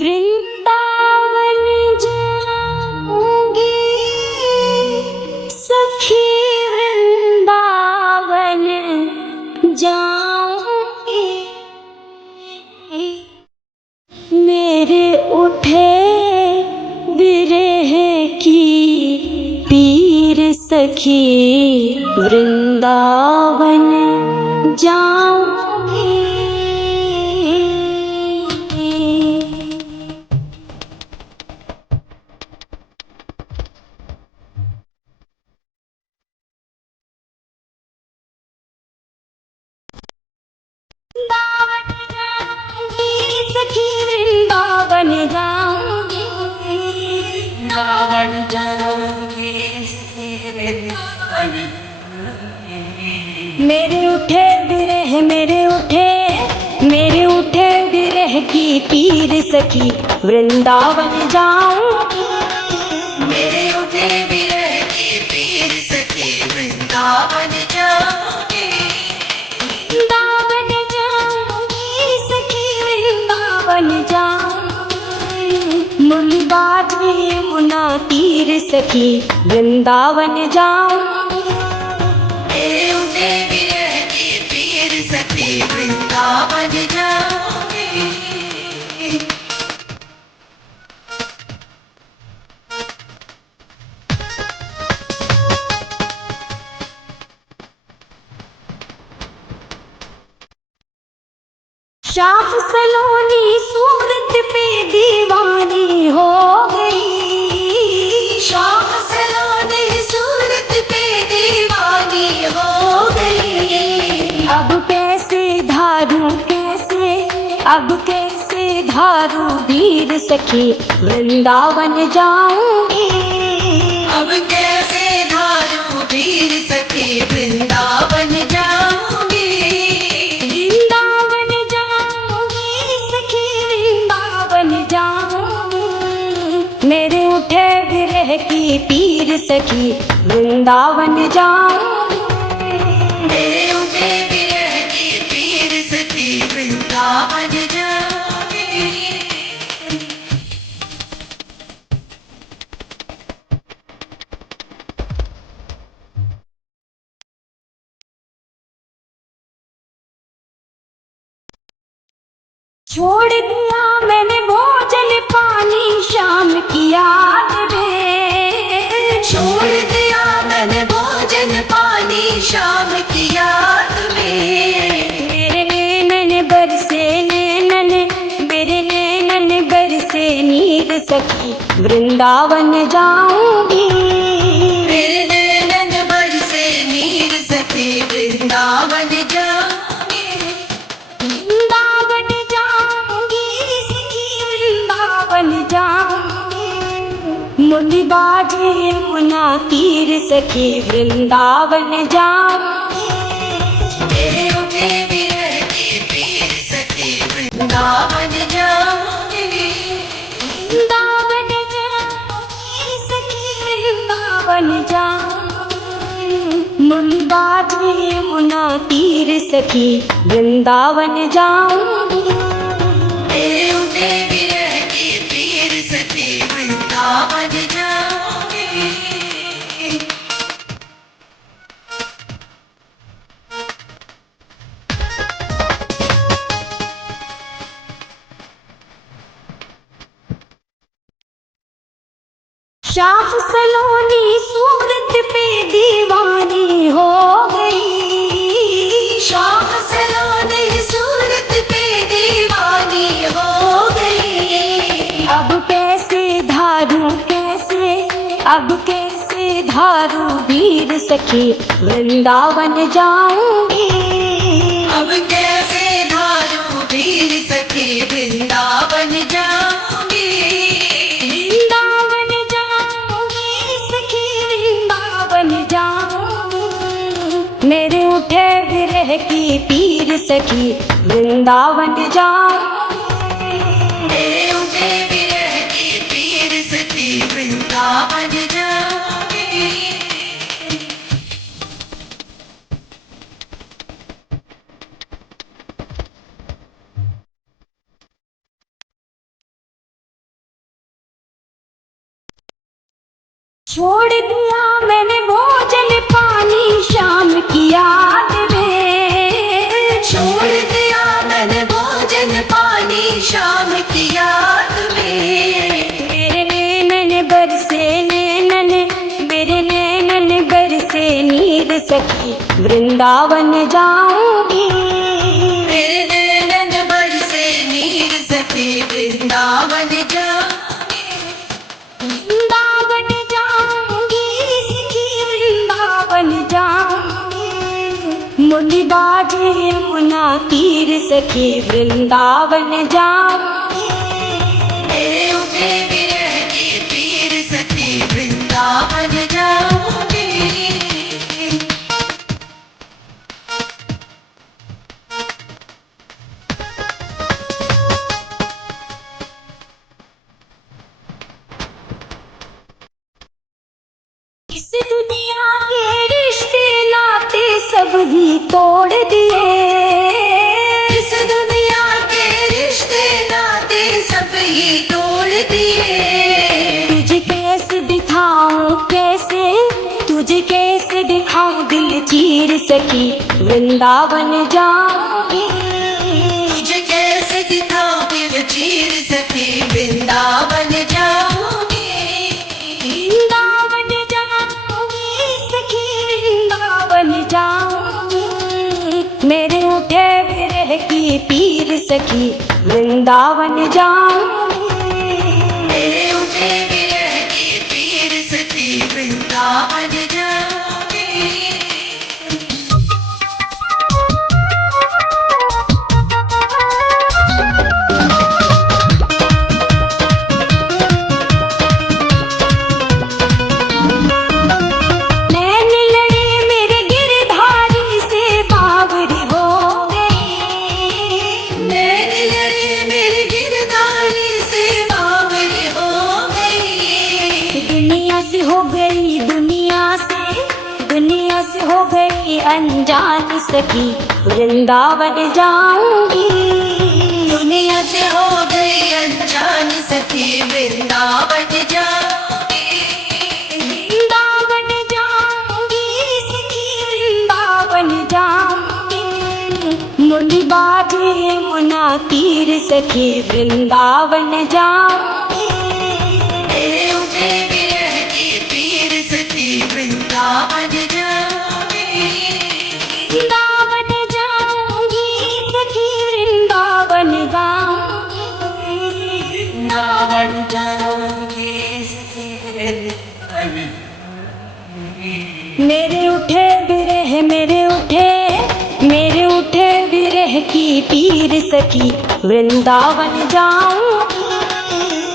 वृंदावन जाऊंगी सखी, वृंदावन जाऊंगी। मेरे उठे विरह की पीर सखी, वृंदावन जाऊंगी। वृंदावन जाऊंगी सखी, वृंदावन जाऊंगी। वृंदावन जाऊंगी, मेरे उठे विरह, मेरे उठे विरह की पीर सखी, वृंदावन जाऊंगी। मेरे उठे विरह की पीर सखी, वृंदावन जाऊंगी। वृंदावन जाऊंगी सखी, वृंदावन जाऊंगी। मुरलीबाजी यमुना तीर सखी, वृंदावन जाऊंगी। मेरे उठे विरह की पीर सखी, वृंदावन जाऊंगी। श्याम सलोनी सूरत पे दीवानी हो गई। श्याम सलोनी सूरत पे दीवानी हो गई। अब कैसे धारू धीर सखी, वृंदावन जाऊंगी। अब कैसे धारू धीर सखी, वृंदावन जाऊंगी। वृंदावन जाऊंगी सखी, वृंदावन जाऊंगी। मेरे उठे विरह की पीर सखी, वृंदावन जाऊंगी। मेरे उठे विरह की पीर सखी, वृंदावन जाऊंगी। छोड़ दिया मैंने भोजन पानी शाम की याद में। छोड़ दिया मैंने भोजन पानी शाम की याद में। मेरे नैनन बरसे नीर सखी, वृंदावन जाऊंगी। मेरे नैनन बरसे नीर सखी, वृंदावन जाऊंगी। वृंदावन जाऊंगी सखी, वृंदावन जाऊंगी। मुरलीबाजी यमुना तीर सखी, वृंदावन जाऊंगी। मेरे उठे विरह की पीर सखी, वृंदावन जाऊंगी। वृंदावन जाऊंगी सखी, वृंदावन जाऊंगी। मुरलीबाजी यमुना तीर सखी, वृंदावन जाऊंगी। मेरे उठे विरह की पीर सखी, वृंदावन जाऊंगी। श्याम सलोनी सूरत पे दीवानी हो गई। श्याम सलोनी सूरत पे दीवानी हो गई। अब कैसे धारू वीर सखी, वृंदावन जाऊंगी। अब कैसे धारू धीर सखी, वृंदावन जाऊंगी। वृंदावन जाऊंगी सखी, वृंदावन जाऊंगी। मेरे उठे विरह की पीर सखी, वृंदावन जाऊंगी। मेरे उठे विरह की पीर सखी, वृंदावन छोड़ दिया मैंने भोजन पानी शाम की याद में। छोड़ दिया मैंने भोजन पानी शाम की याद में। मेरे नैनन बरसे नैनन, मेरे नैनन बरसे नीर सखी, वृंदावन जाऊंगी। मेरे नैनन बरसे नीर सखी, वृंदावन जाऊंगी। वृंदावन जाऊंगी सखी, वृंदावन जाऊंगी। मुनि बाजे यमुना तीर सखी, वृंदावन जाऊंगी। मेरे उठे विरह के पीर सखी, वृंदावन जाऊंगी। इस दुनिया के रिश्ते नाते सब ही तोड़ दिए। इस दुनिया के रिश्ते नाते सब ही तोड़ दिए। तुझे कैसे दिखाऊं कैसे, तुझे कैसे दिखाऊं दिल चीर सकी, वृंदावन जाऊंगी। तुझे कैसे दिखाऊं दिल चीर सकी, वृंदावन जाऊंगी। वृंदावन जाऊंगी सखी, वृंदावन जाऊंगी। मेरे उठे विरह की पीर सखी, वृंदावन जाऊंगी। मेरे उठे विरह के पीर सखी, वृंदावन जाऊंगी। नैन लड़े मेरे गिरधारी से बावरी हो गई। नैन लड़े मेरे गिरधारी से बावरी हो गई। दुनिया से हो गई, दुनिया से हो गई अनजान सखी, वृंदावन जाऊंगी। दुनिया से हो गई अनजान सखी, वृंदावन जाऊंगी। वृंदावन जाऊंगी सखी, वृंदावन जाऊंगी। मुनि बाजे यमुना तीर सखी, वृंदावन जाऊंगी। मेरे उठे विरह के पीर सखी, वृंदावन जाऊंगी। वृंदावन जाऊंगी सखी, वृंदावन जाऊंगी। वृंदावन जाऊंगी। मेरे उठे विरह, मेरे उठे विरह की पीर सखी, वृंदावन जाऊंगी।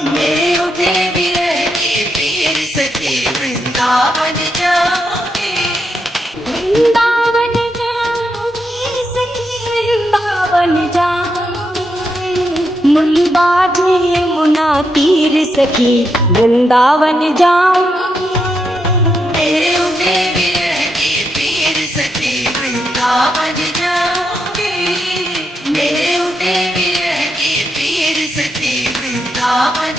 मेरे उठे विरह के पीर सखी, वृंदावन जाऊंगी। वृंदावन जाऊंगी सखी, वृंदावन जाऊंगी। मुनि बाजे यमुना तीर सखी, वृंदावन जाऊंगी। मेरे उठे विरह के पीर सखी, वृंदावन जाऊंगी। मेरे उठे विरह के पीर सखी, वृंदावन